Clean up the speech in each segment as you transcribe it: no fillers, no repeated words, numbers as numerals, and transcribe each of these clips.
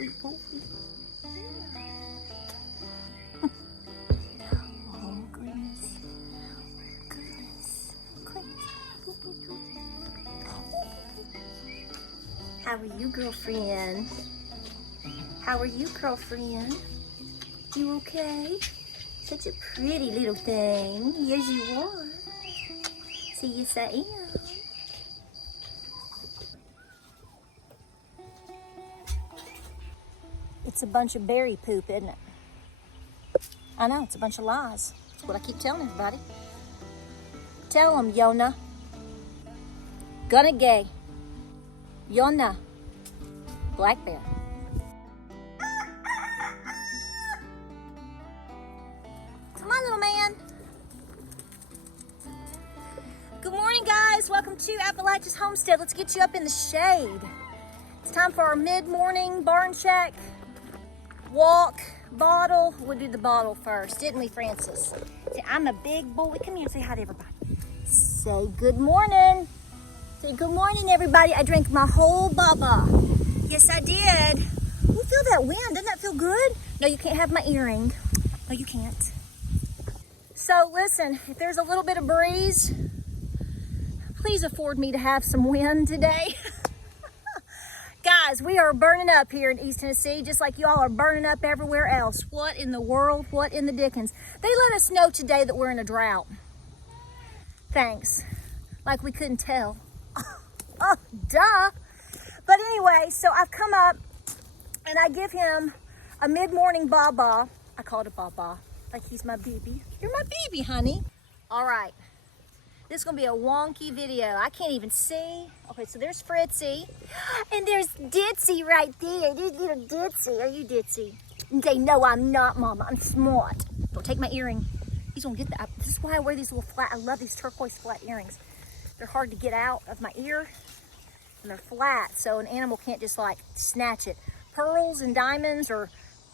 sweet boy. Oh, goodness. Goodness. How are you, girlfriend? How are you, girlfriend? You okay? Such a pretty little thing. Yes, you are. See, yes, I am. It's a bunch of berry poop, isn't it? I know, it's a bunch of lies. That's what I keep telling everybody. Tell them, Yona. Gonna gay. Yona. Black bear. Come on, little man. Good morning, guys. Welcome to Appalachia's Homestead. Let's get you up in the shade. It's time for our mid-morning barn check, walk, bottle. We'll do the bottle first, didn't we, Francis? See, I'm a big boy. Come here and say hi to everybody. Say good morning. Say good morning, everybody. I drank my whole baba. Yes, I did. Ooh, feel that wind. Doesn't that feel good? No, you can't have my earring. No, you can't. So listen, if there's a little bit of breeze, please afford me to have some wind today. Guys, we are burning up here in East Tennessee, just like y'all are burning up everywhere else. What in the world? What in the dickens? They let us know today that we're in a drought. Thanks. Like we couldn't tell. Oh, duh. But anyway, so I've come up and I give him a mid-morning baba. I called it baba, like he's my baby. You're my baby, honey. All right. This is gonna be a wonky video. I can't even see. Okay, so there's Fritzy. And there's Ditzy right there. There's little Ditzy. Are you Ditzy? And say, no, I'm not, Mama. I'm smart. Don't take my earring. He's gonna get that. This is why I wear these little flat, I love these turquoise flat earrings. They're hard to get out of my ear. And they're flat, so an animal can't just like snatch it. Pearls and diamonds, or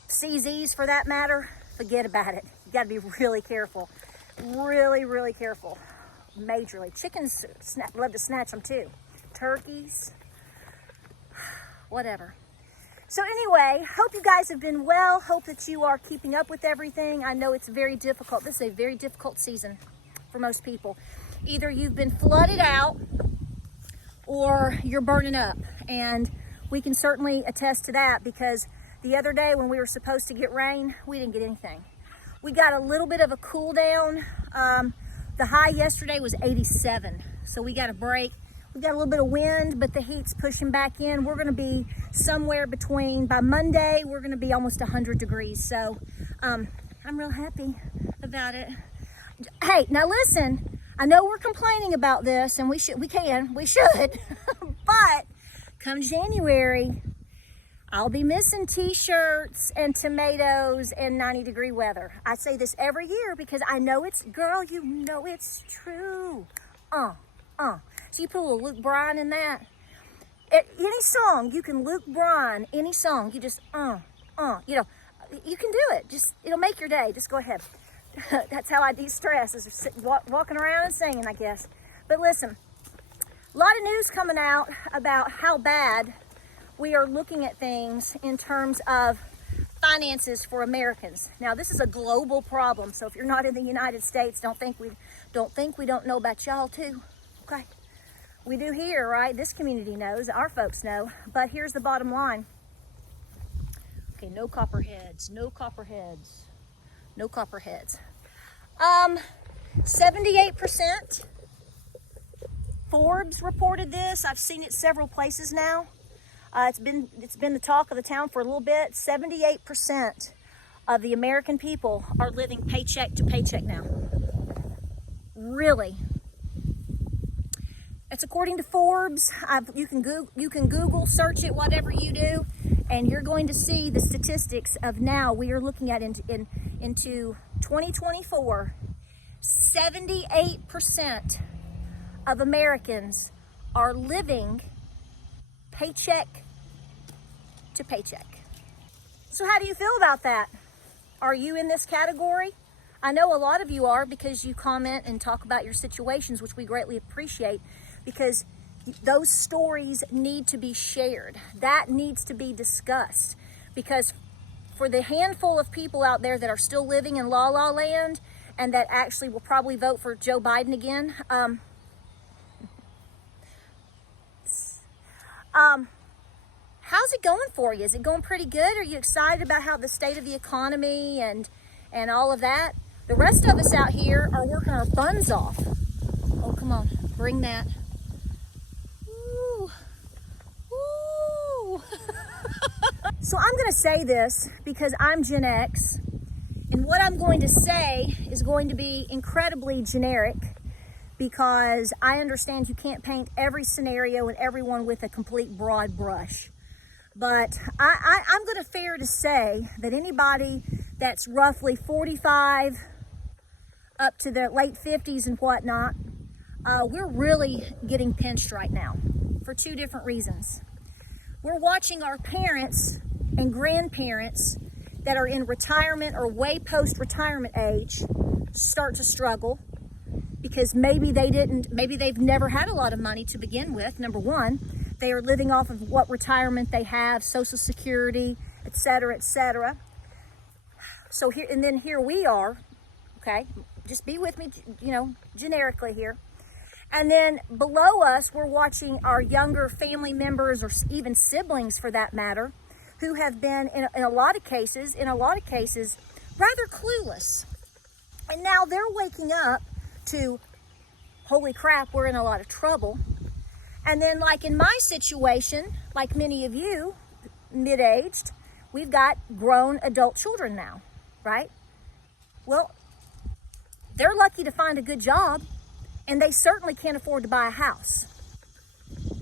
CZs for that matter, forget about it. You gotta be really careful. Really, really careful. Majorly. Chickens love to snatch them too. Turkeys, whatever. So anyway, hope you guys have been well. Hope that you are keeping up with everything. I know it's very difficult. This is a very difficult season for most people. Either you've been flooded out or you're burning up. And we can certainly attest to that, because the other day when we were supposed to get rain, we didn't get anything. We got a little bit of a cool down. The high yesterday was 87, so we got a break. We got a little bit of wind, but the heat's pushing back in. We're gonna be somewhere between, by Monday, we're gonna be almost 100 degrees. So I'm real happy about it. Hey, now listen, I know we're complaining about this, and we should, but come January, I'll be missing t-shirts and tomatoes and 90-degree weather. I say this every year because I know it's, girl, you know it's true. So you put a little Luke Bryan in that. Any song, you can Luke Bryan, any song, you just, you know, you can do it. Just, it'll make your day. Just go ahead. That's how I de-stress, is walking around and singing, I guess. But listen, a lot of news coming out about how bad we are looking at things in terms of finances for Americans. Now, this is a global problem, so if you're not in the United States, don't think we don't know about y'all too. Okay, we do here, right? This community knows, our folks know. But here's the bottom line. Okay, no copperheads, no copperheads, no copperheads. 78%. Forbes reported this. I've seen it several places now. It's been the talk of the town for a little bit. 78% of the American people are living paycheck to paycheck now. Really? That's according to Forbes. You can Google search it, whatever you do, and you're going to see the statistics of now. We are looking at into 2024. 78% of Americans are living paycheck to paycheck. So how do you feel about that? Are you in this category? I know a lot of you are, because you comment and talk about your situations, which we greatly appreciate, because those stories need to be shared. That needs to be discussed, Because for the handful of people out there that are still living in La La Land and that actually will probably vote for Joe Biden again, how's it going for you? Is it going pretty good? Are you excited about how the state of the economy and all of that? The rest of us out here are working our buns off. Oh, come on, bring that. Ooh, ooh. So I'm gonna say this because I'm Gen X, and what I'm going to say is going to be incredibly generic, because I understand you can't paint every scenario and everyone with a complete broad brush. But I'm going to fair to say that anybody that's roughly 45 up to the late 50s and whatnot, we're really getting pinched right now for two different reasons. We're watching our parents and grandparents that are in retirement or way post-retirement age start to struggle, because maybe they've never had a lot of money to begin with, number one. They are living off of what retirement they have, Social Security, et cetera, So here we are, okay? Just be with me, generically here. And then below us, we're watching our younger family members, or even siblings for that matter, who have been, in a lot of cases, rather clueless. And now they're waking up to, holy crap, we're in a lot of trouble. And then, like in my situation, like many of you, mid-aged, we've got grown adult children now, right? Well, they're lucky to find a good job, and they certainly can't afford to buy a house.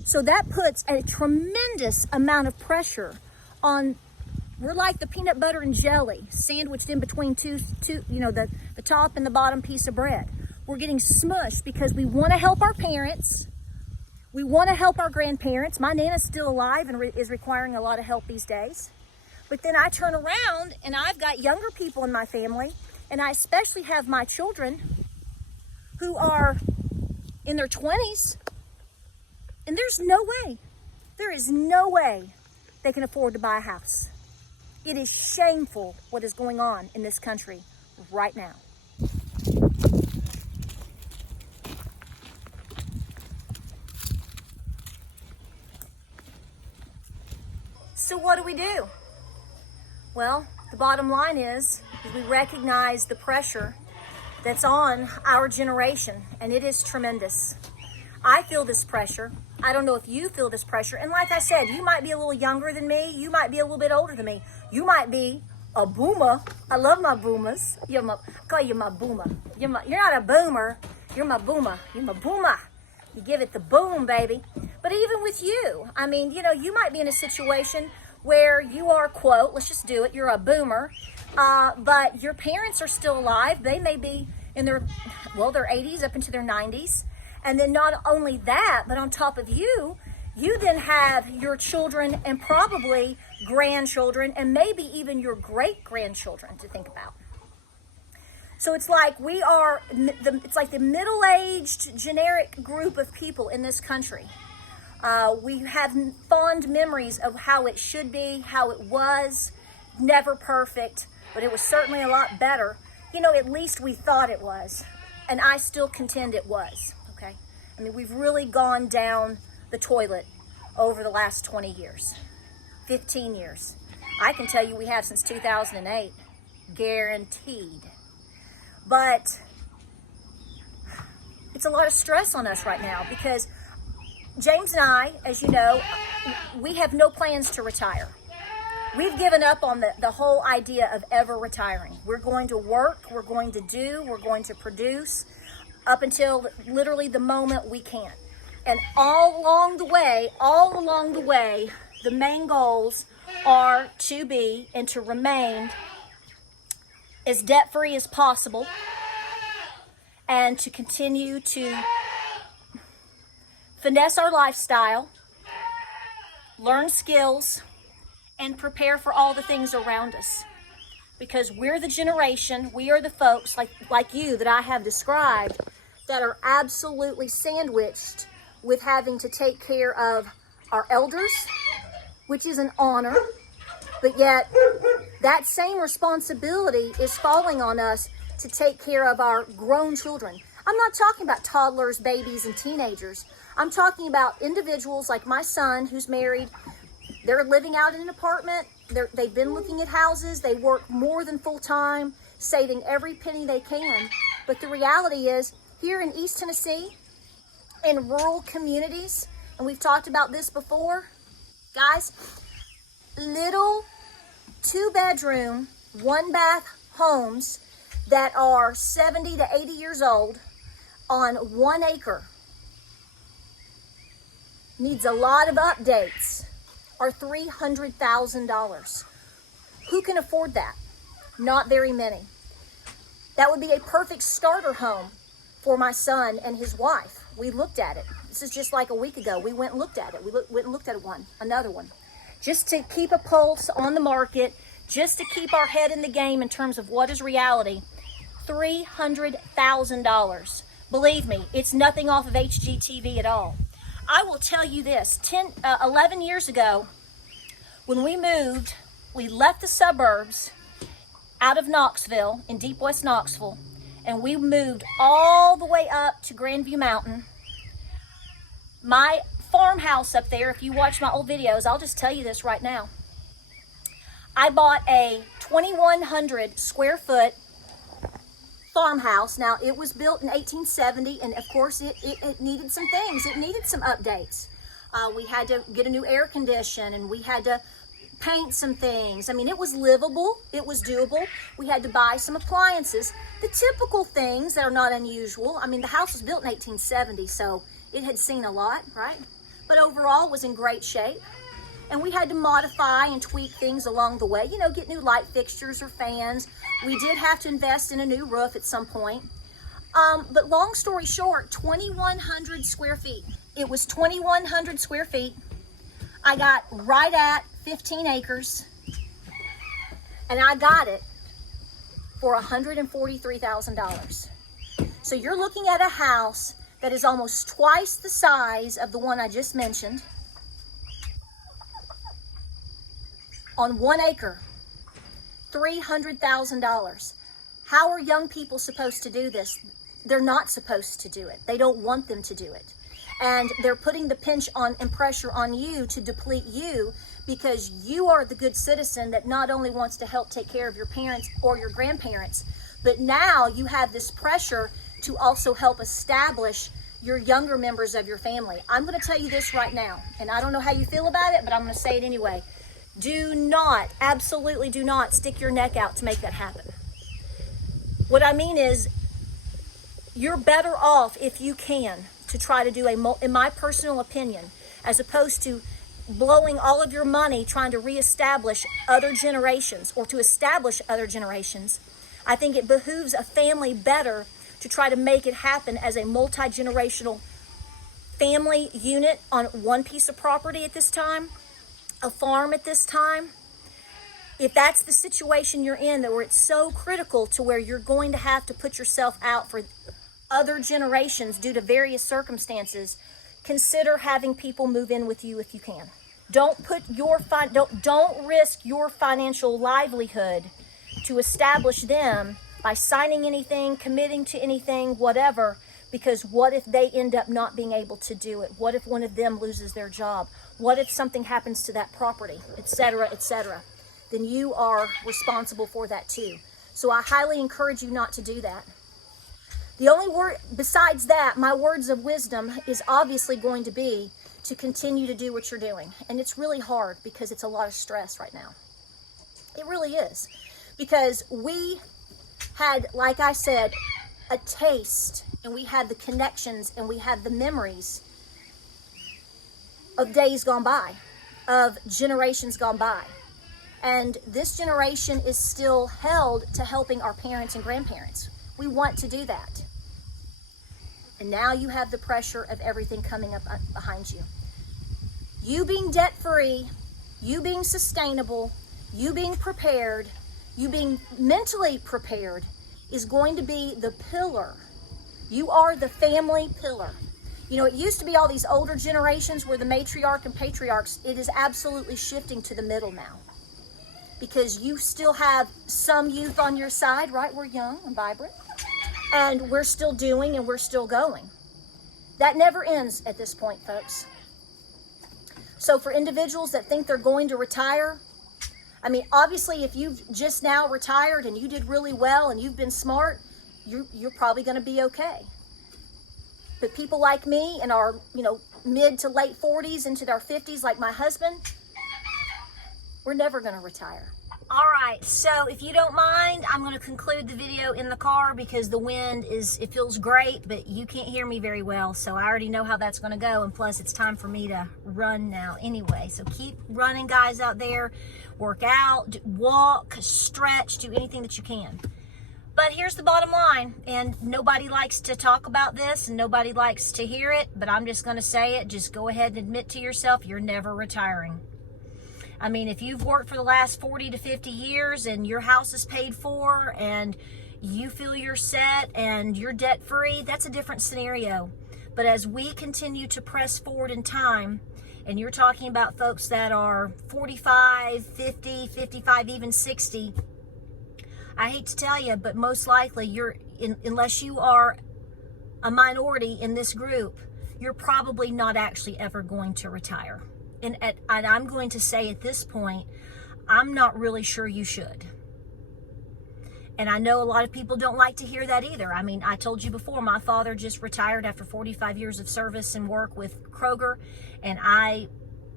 So that puts a tremendous amount of pressure on. We're like the peanut butter and jelly sandwiched in between two the top and the bottom piece of bread. We're getting smushed because we want to help our parents. We want to help our grandparents. My Nana's still alive and is requiring a lot of help these days. But then I turn around and I've got younger people in my family, and I especially have my children who are in their 20s, and there is no way they can afford to buy a house. It is shameful what is going on in this country right now. So what do? Well, the bottom line is we recognize the pressure that's on our generation, and it is tremendous. I feel this pressure. I don't know if you feel this pressure. And like I said, you might be a little younger than me. You might be a little bit older than me. You might be a boomer. I love my boomers. I call you my boomer. You're not a boomer. You're my boomer. You're my boomer. You give it the boom, baby. But even with you, I mean, you might be in a situation where you are, quote, let's just do it, you're a boomer, but your parents are still alive. They may be in their 80s up into their 90s. And then not only that, but on top of you then have your children and probably grandchildren and maybe even your great-grandchildren to think about. So it's like it's like the middle-aged generic group of people in this country. We have fond memories of how it should be, how it was, never perfect, but it was certainly a lot better. At least we thought it was, and I still contend it was, okay? I mean, we've really gone down the toilet over the last 20 years, 15 years. I can tell you we have since 2008, guaranteed. But it's a lot of stress on us right now because James and I, as you know, we have no plans to retire. We've given up on the whole idea of ever retiring. We're going to work, we're going to produce up until literally the moment we can. And all along the way, the main goals are to be and to remain as debt-free as possible and to continue to finesse our lifestyle, learn skills, and prepare for all the things around us. Because we're the generation, we are the folks like you that I have described that are absolutely sandwiched with having to take care of our elders, which is an honor, But yet, that same responsibility is falling on us to take care of our grown children. I'm not talking about toddlers, babies, and teenagers. I'm talking about individuals like my son who's married. They're living out in an apartment. They've been looking at houses. They work more than full time, saving every penny they can. But the reality is, here in East Tennessee, in rural communities, and we've talked about this before, guys, little 2-bedroom, 1-bath homes that are 70 to 80 years old on 1 acre needs a lot of updates are $300,000. Who can afford that? Not very many. That would be a perfect starter home for my son and his wife. We looked at it. This is just like a week ago. We went and looked at it. We went and looked at another one, just to keep a pulse on the market, just to keep our head in the game in terms of what is reality. $300,000. Believe me, it's nothing off of HGTV at all. I will tell you this, 11 years ago, when we moved, we left the suburbs out of Knoxville, in deep West Knoxville, and we moved all the way up to Grandview Mountain. My farmhouse up there, if you watch my old videos, I'll just tell you this right now. I bought a 2,100 square foot farmhouse. Now, it was built in 1870, and of course it needed some things. It needed some updates. We had to get a new air condition, and we had to paint some things. I mean, it was livable, it was doable. We had to buy some appliances, the typical things that are not unusual. I mean, the house was built in 1870, so it had seen a lot, right? But overall, it was in great shape. And we had to modify and tweak things along the way, you know, get new light fixtures or fans. We did have to invest in a new roof at some point. But long story short, 2,100 square feet. It was 2,100 square feet. I got right at 15 acres, and I got it for $143,000. So you're looking at a house that is almost twice the size of the one I just mentioned, on 1 acre, $300,000. How are young people supposed to do this? They're not supposed to do it. They don't want them to do it. And they're putting the pinch on and pressure on you to deplete you, because you are the good citizen that not only wants to help take care of your parents or your grandparents, but now you have this pressure to also help establish your younger members of your family. I'm going to tell you this right now, and I don't know how you feel about it, but I'm going to say it anyway. Do not, absolutely do not stick your neck out to make that happen. What I mean is, you're better off, if you can, to try to do in my personal opinion, as opposed to blowing all of your money trying to reestablish other generations or to establish other generations. I think it behooves a family better to try to make it happen as a multi-generational family unit on one piece of property at this time, a farm at this time. If that's the situation you're in, that where it's so critical to where you're going to have to put yourself out for other generations due to various circumstances, consider having people move in with you if you can. Don't risk your financial livelihood to establish them by signing anything, committing to anything, whatever, because what if they end up not being able to do it? What if one of them loses their job? What if something happens to that property, etc., etc.? Then you are responsible for that too. So I highly encourage you not to do that. The only word, besides that, my words of wisdom is obviously going to be to continue to do what you're doing. And it's really hard because it's a lot of stress right now. It really is. Because we had, like I said, a taste, and we had the connections, and we had the memories of days gone by, of generations gone by. And this generation is still held to helping our parents and grandparents. We want to do that. And now you have the pressure of everything coming up behind you. You being debt-free, you being sustainable, you being prepared, you being mentally prepared is going to be the pillar. You are the family pillar. You know, it used to be all these older generations were the matriarch and patriarchs. It is absolutely shifting to the middle now. because you still have some youth on your side, right? We're young and vibrant, and we're still doing and we're still going. That never ends at this point, folks. So for individuals that think they're going to retire, I mean, obviously, if you've just now retired and you did really well and you've been smart, you're probably going to be okay. But people like me in our, mid to late 40s into their 50s, like my husband, we're never going to retire. All right, so if you don't mind, I'm going to conclude the video in the car because the wind it feels great, but you can't hear me very well, so I already know how that's going to go, and plus it's time for me to run now anyway. So keep running, guys, out there. Work out, walk, stretch, do anything that you can. But here's the bottom line, and nobody likes to talk about this, and nobody likes to hear it, but I'm just going to say it. Just go ahead and admit to yourself you're never retiring. I mean, if you've worked for the last 40 to 50 years and your house is paid for and you feel you're set and you're debt-free, that's a different scenario. But as we continue to press forward in time, and you're talking about folks that are 45, 50, 55, even 60, I hate to tell you, but most likely unless you are a minority in this group, you're probably not actually ever going to retire. And I'm going to say at this point, I'm not really sure you should. And I know a lot of people don't like to hear that either. I mean, I told you before, my father just retired after 45 years of service and work with Kroger. And I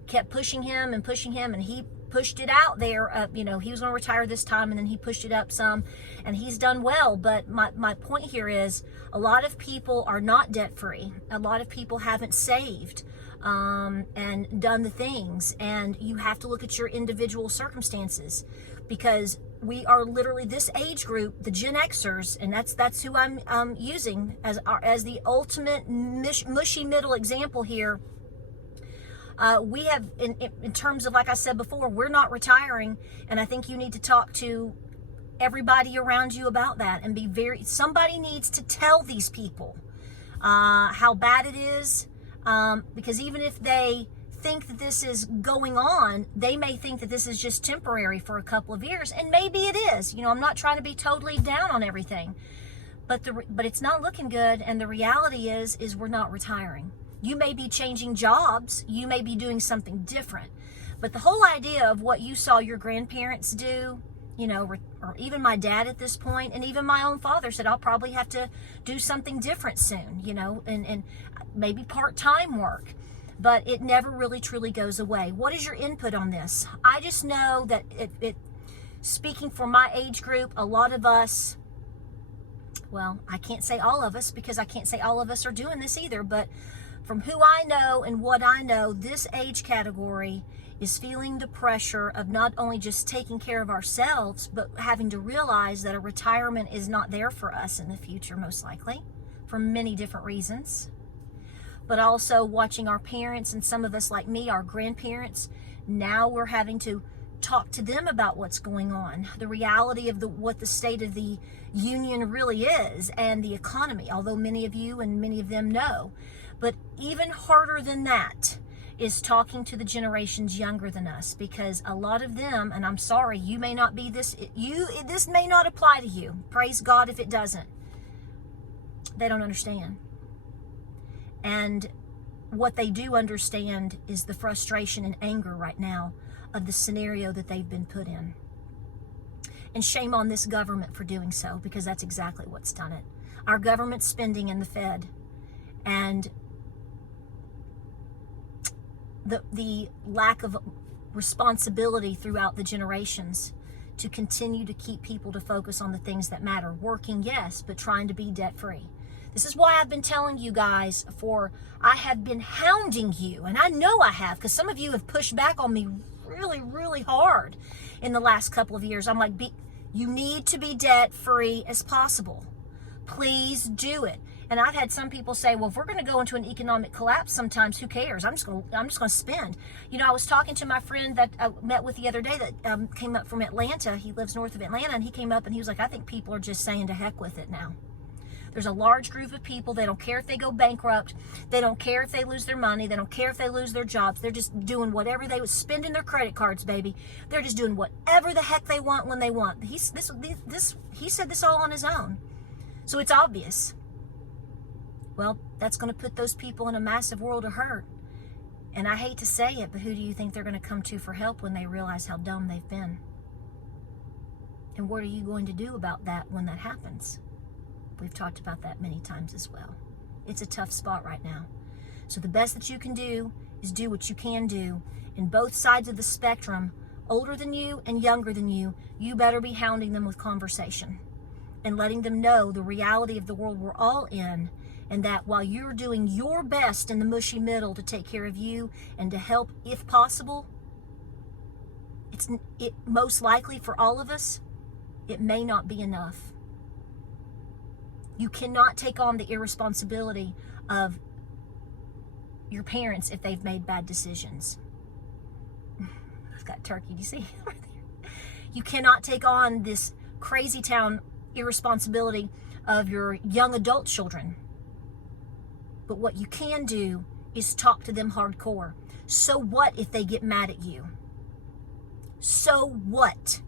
kept pushing him, and he pushed it out there. He was going to retire this time, and then he pushed it up some, and he's done well. But my point here is a lot of people are not debt-free. A lot of people haven't saved and done the things, and you have to look at your individual circumstances, because we are literally this age group, the Gen Xers, and that's who I'm using as the ultimate mushy middle example here. We have, in terms of, like I said before, we're not retiring, and I think you need to talk to everybody around you about that and somebody needs to tell these people how bad it is. Because even if they think that this is going on, they may think that this is just temporary for a couple of years, and maybe it is. I'm not trying to be totally down on everything, but it's not looking good, and the reality is we're not retiring. You may be changing jobs, you may be doing something different, but the whole idea of what you saw your grandparents do, or even my dad at this point, and even my own father said, I'll probably have to do something different soon, and maybe part-time work, but it never really truly goes away. What is your input on this? I just know that speaking for my age group, a lot of us, well, I can't say all of us because I can't say all of us are doing this either, but from who I know and what I know, this age category is feeling the pressure of not only just taking care of ourselves, but having to realize that a retirement is not there for us in the future, most likely, for many different reasons. But also watching our parents, and some of us like me, our grandparents, now we're having to talk to them about what's going on, the reality of what the state of the union really is, and the economy, although many of you and many of them know. But even harder than that is talking to the generations younger than us, because a lot of them, and I'm sorry, you may not be this may not apply to you. Praise God if it doesn't. They don't understand. And what they do understand is the frustration and anger right now of the scenario that they've been put in. And shame on this government for doing so, because that's exactly what's done it. Our government spending and the Fed, and the lack of responsibility throughout the generations to continue to keep people to focus on the things that matter. Working, yes, but trying to be debt-free. This is why I've been telling you guys I have been hounding you, and I know I have, because some of you have pushed back on me really, really hard in the last couple of years. I'm like, you need to be debt-free as possible. Please do it. And I've had some people say, well, if we're going to go into an economic collapse sometimes, who cares? I'm just going to spend. I was talking to my friend that I met with the other day that came up from Atlanta. He lives north of Atlanta, and he came up and he was like, I think people are just saying to heck with it now. There's a large group of people. They don't care if they go bankrupt. They don't care if they lose their money. They don't care if they lose their jobs. They're just doing whatever they was spending their credit cards, baby. They're just doing whatever the heck they want when they want. He said this all on his own. So it's obvious. Well, that's going to put those people in a massive world of hurt. And I hate to say it, but who do you think they're going to come to for help when they realize how dumb they've been? And what are you going to do about that when that happens? We've talked about that many times as well. It's a tough spot right now. So the best that you can do is do what you can do. In both sides of the spectrum, older than you and younger than you, you better be hounding them with conversation and letting them know the reality of the world we're all in, and that while you're doing your best in the mushy middle to take care of you and to help if possible, it most likely for all of us, it may not be enough. You cannot take on the irresponsibility of your parents if they've made bad decisions. I've got turkey, do you see? You cannot take on this crazy town irresponsibility of your young adult children. But what you can do is talk to them hardcore. So what if they get mad at you? So what?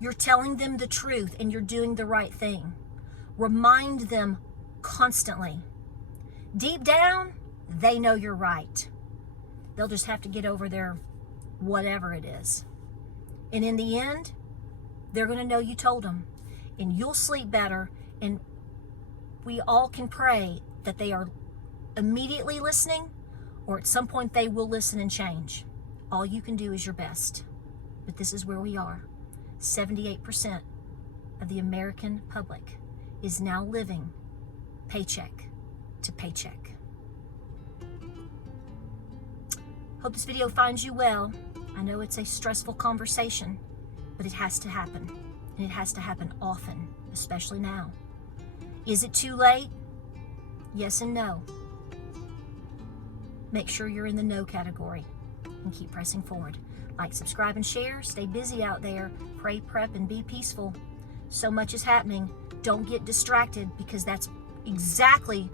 You're telling them the truth and you're doing the right thing. Remind them constantly. Deep down, they know you're right. They'll just have to get over their whatever it is. And in the end, they're going to know you told them. And you'll sleep better. And we all can pray that they are immediately listening, or at some point they will listen and change. All you can do is your best. But this is where we are. 78% of the American public is now living paycheck to paycheck. Hope this video finds you well. I know it's a stressful conversation, but it has to happen. And it has to happen often, especially now. Is it too late? Yes and no. Make sure you're in the no category and keep pressing forward. Like, subscribe, and share. Stay busy out there. Pray, prep, and be peaceful. So much is happening. Don't get distracted, because that's exactly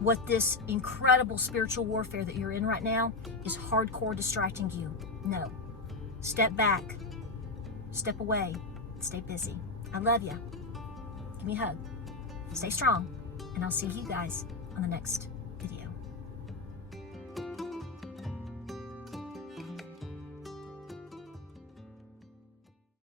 what this incredible spiritual warfare that you're in right now is, hardcore distracting you. No. Step back. Step away. Stay busy. I love you. Give me a hug. Stay strong. And I'll see you guys on the next